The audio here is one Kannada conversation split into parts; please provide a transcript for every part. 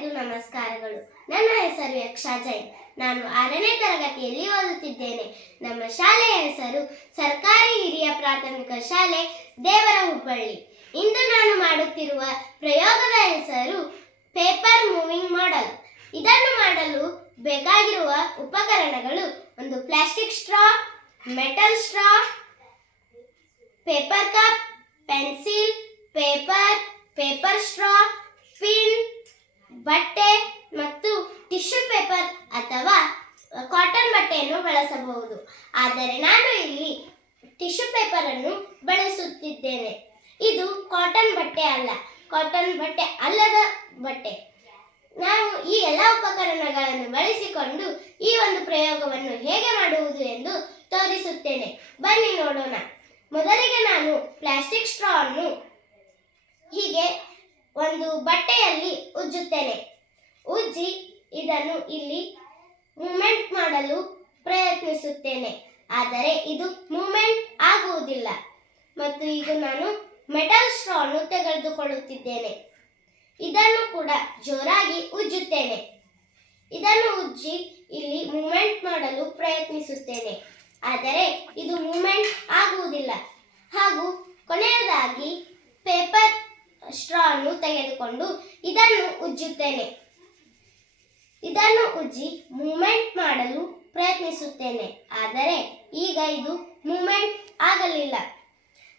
ಎಲ್ಲರಿಗೂ ನಮಸ್ಕಾರಗಳು. ನನ್ನ ಹೆಸರು ಯಕ್ಷಾ ಜೈನ್. ನಾನು 6ನೇ ತರಗತಿಯಲ್ಲಿ ಓದುತ್ತಿದ್ದೇನೆ. ನಮ್ಮ ಶಾಲೆಯ ಹೆಸರು ಸರ್ಕಾರಿ ಹಿರಿಯ ಪ್ರಾಥಮಿಕ ಶಾಲೆ ದೇವರ ಹುಬ್ಬಳ್ಳಿ. ಇಂದು ನಾನು ಮಾಡುತ್ತಿರುವ ಪ್ರಯೋಗದ ಹೆಸರು ಪೇಪರ್ ಮೂವಿಂಗ್ ಮಾಡೆಲ್. ಇದನ್ನು ಮಾಡಲು ಬೇಕಾಗಿರುವ ಉಪಕರಣಗಳು: ಒಂದು plastic straw, metal straw, paper cup, pencil, paper straw, pin, ಬಟ್ಟೆ ಮತ್ತು ಟಿಶ್ಯೂ ಪೇಪರ್ ಅಥವಾ ಕಾಟನ್ ಬಟ್ಟೆಯನ್ನು ಬಳಸಬಹುದು. ಆದರೆ ನಾನು ಇಲ್ಲಿ ಟಿಶ್ಯೂ ಪೇಪರ್ ಅನ್ನು ಬಳಸುತ್ತಿದ್ದೇನೆ. ಇದು ಕಾಟನ್ ಬಟ್ಟೆ ಅಲ್ಲದ ಬಟ್ಟೆ. ನಾವು ಈ ಎಲ್ಲ ಉಪಕರಣಗಳನ್ನು ಬಳಸಿಕೊಂಡು ಈ ಒಂದು ಪ್ರಯೋಗವನ್ನು ಹೇಗೆ ಮಾಡುವುದು ಎಂದು ತೋರಿಸುತ್ತೇನೆ. ಬನ್ನಿ ನೋಡೋಣ. ಮೊದಲಿಗೆ ನಾನು ಪ್ಲಾಸ್ಟಿಕ್ ಸ್ಟ್ರಾ ಅನ್ನು ಹೀಗೆ ಒಂದು ಬಟ್ಟೆಯಲ್ಲಿ ಉಜ್ಜುತ್ತೇನೆ. ಉಜ್ಜಿ ಇದನ್ನು ಇಲ್ಲಿ ಮೂವ್ಮೆಂಟ್ ಮಾಡಲು ಪ್ರಯತ್ನಿಸುತ್ತೇನೆ, ಆದರೆ ಇದು ಮೂವ್ಮೆಂಟ್ ಆಗುವುದಿಲ್ಲ. ಮತ್ತು ಈಗ ನಾನು ಮೆಟಲ್ ಸ್ಟ್ರಾ ಅನ್ನು ತೆಗೆದುಕೊಳ್ಳುತ್ತಿದ್ದೇನೆ. ಇದನ್ನು ಕೂಡ ಜೋರಾಗಿ ಉಜ್ಜುತ್ತೇನೆ. ಇದನ್ನು ಉಜ್ಜಿ ಇಲ್ಲಿ ಮೂವ್ಮೆಂಟ್ ಮಾಡಲು ಪ್ರಯತ್ನಿಸುತ್ತೇನೆ, ಆದರೆ ಇದು ಮೂವ್ಮೆಂಟ್ ಆಗುವುದಿಲ್ಲ. ಹಾಗೂ ಕೊನೆಯದಾಗಿ ಪೇಪರ್ ಸ್ಟ್ರಾ ಅನ್ನು ತೆಗೆದುಕೊಂಡು ಇದನ್ನು ಉಜ್ಜುತ್ತೇನೆ. ಇದನ್ನು ಉಜ್ಜಿ ಮೂವ್ಮೆಂಟ್ ಮಾಡಲು ಪ್ರಯತ್ನಿಸುತ್ತೇನೆ, ಆದರೆ ಈಗ ಇದು ಮೂವ್ಮೆಂಟ್ ಆಗಲಿಲ್ಲ.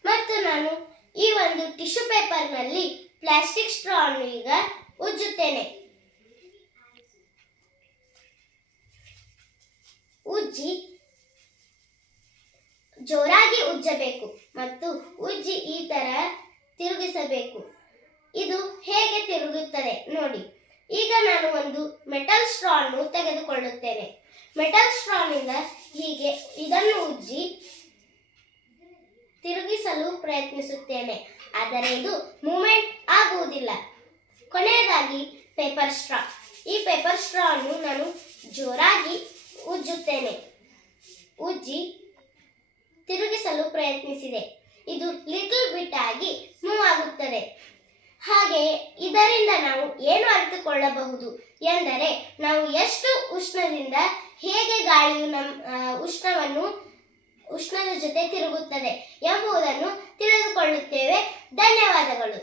ಮತ್ತು ನಾನು ಈ ಒಂದು ಟಿಶ್ಯೂ ಪೇಪರ್ನಲ್ಲಿ ಪ್ಲಾಸ್ಟಿಕ್ ಸ್ಟ್ರಾ ಅನ್ನು ಈಗ ಉಜ್ಜುತ್ತೇನೆ. ಉಜ್ಜಿ ಜೋರಾಗಿ ಉಜ್ಜಬೇಕು ಮತ್ತು ಉಜ್ಜಿ ಈ ತರ ತಿರುಗಿಸಬೇಕು. ಇದು ಹೇಗೆ ತಿರುಗುತ್ತದೆ ನೋಡಿ. ಈಗ ನಾನು ಒಂದು ಮೆಟಲ್ ಸ್ಟ್ರಾ ಅನ್ನು ತೆಗೆದುಕೊಳ್ಳುತ್ತೇನೆ. ಮೆಟಲ್ ಸ್ಟ್ರಾನಿಂದ ಹೀಗೆ ಇದನ್ನು ಉಜ್ಜಿ ತಿರುಗಿಸಲು ಪ್ರಯತ್ನಿಸುತ್ತೇನೆ, ಆದರೆ ಇದು ಮೂವ್ಮೆಂಟ್ ಆಗುವುದಿಲ್ಲ. ಕೊನೆಯದಾಗಿ ಪೇಪರ್ ಸ್ಟ್ರಾ. ಈ ಪೇಪರ್ ಸ್ಟ್ರಾ ಅನ್ನು ನಾನು ಜೋರಾಗಿ ಉಜ್ಜುತ್ತೇನೆ. ಉಜ್ಜಿ ತಿರುಗಿಸಲು ಪ್ರಯತ್ನಿಸಿದೆ. ಇದು ಲಿಟಲ್ ಬಿಟ್ ಆಗಿ ಮೂವ್ ಆಗುತ್ತದೆ. ಹಾಗೆಯೇ ಇದರಿಂದ ನಾವು ಏನು ಅರಿತುಕೊಳ್ಳಬಹುದು ಎಂದರೆ, ನಾವು ಎಷ್ಟು ಉಷ್ಣದಿಂದ ಹೇಗೆ ಗಾಳಿಯು ಉಷ್ಣದ ಜೊತೆ ತಿರುಗುತ್ತದೆ ಎಂಬುದನ್ನು ತಿಳಿದುಕೊಳ್ಳುತ್ತೇವೆ. ಧನ್ಯವಾದಗಳು.